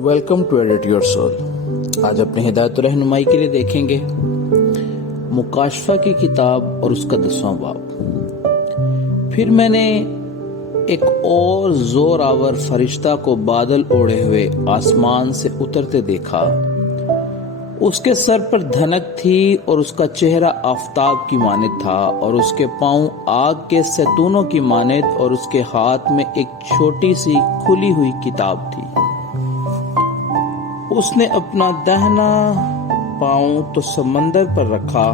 Welcome to edit your soul. आज अपने हिदायत और रहनुमाई के लिए देखेंगे मुकाशफा की किताब और उसका 10वां बाब। फिर मैंने एक और जोर आवर फरिश्ता को बादल ओढ़े हुए आसमान से उतरते देखा। उसके सर पर धनक थी और उसका चेहरा आफताब की मानित था और उसके पांव आग के सैतूनों की मानित और उसके हाथ में एक छोटी सी खुली हुई किताब थी। उसने अपना दाहिना पांव तो समंदर पर रखा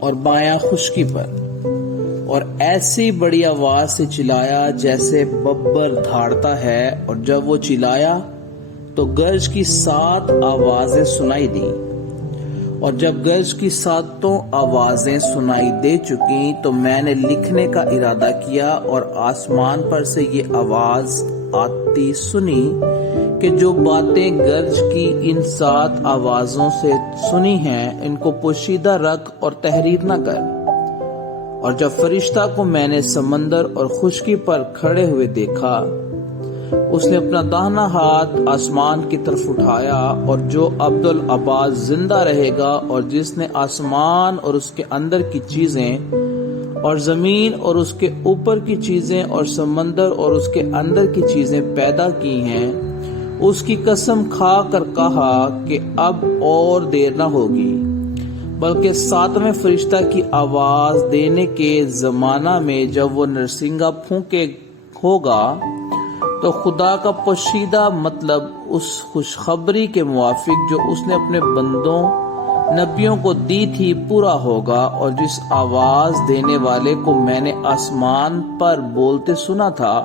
और बायां खुश्की पर, और ऐसी बड़ी आवाज से चिल्लाया जैसे बब्बर धाड़ता है। और जब वो चिल्लाया तो गर्ज की 7 आवाजें सुनाई दी, और जब गर्ज की 7 आवाजें सुनाई दे चुकी तो मैंने लिखने का इरादा किया और आसमान पर से ये आवाज आती सुनी कि जो बातें गर्ज की इन 7 आवाजों से सुनी हैं इनको पोशीदा रख और तहरीर न कर। और जब फरिश्ता को मैंने समंदर और खुश्की पर खड़े हुए देखा, उसने अपना दाहिना हाथ आसमान की तरफ उठाया, और जो अब्दुल अब्बास जिंदा रहेगा और जिसने आसमान और उसके अंदर की चीजें और जमीन और उसके ऊपर की चीजें और समंदर और उसके अंदर की चीजें पैदा की हैं, उसकी कसम खा कर कहा कि अब और देर न होगी, बल्कि 7वें फरिश्ता की आवाज देने के जमाना में जब वो नरसिंगा फूंके होगा तो खुदा का पोशीदा मतलब उस खुशखबरी के मुवाफिक जो उसने अपने बंदों नबियों को दी थी पूरा होगा। और जिस आवाज देने वाले को मैंने आसमान पर बोलते सुना था,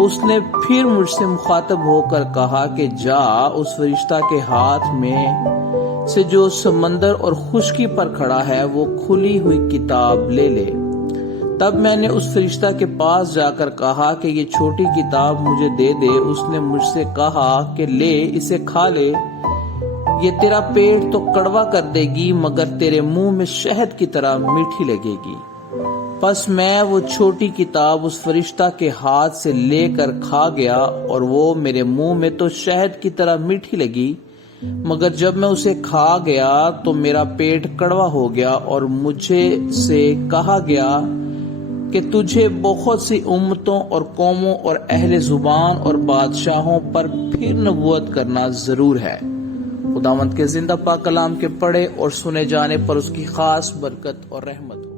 उसने फिर मुझसे मुखातब होकर कहा कि जा उस फरिश्ता के हाथ में से जो समंदर और खुश्की पर खड़ा है वो खुली हुई किताब ले ले। तब मैंने उस फरिश्ता के पास जाकर कहा कि ये छोटी किताब मुझे दे दे। उसने मुझसे कहा कि ले इसे खा ले, ये तेरा पेट तो कड़वा कर देगी मगर तेरे मुंह में शहद की तरह मीठी लगेगी। बस मैं वो छोटी किताब उस फरिश्ता के हाथ से लेकर खा गया, और वो मेरे मुंह में तो शहद की तरह मीठी लगी, मगर जब मैं उसे खा गया तो मेरा पेट कड़वा हो गया। और मुझे से कहा गया कि तुझे बहुत सी उम्मतों और कौमों और अहले जुबान और बादशाहों पर फिर नबूवत करना जरूर है। खुदावंद के जिंदा पाक कलाम के पढ़े और सुने जाने पर उसकी खास बरकत और रहमत हो।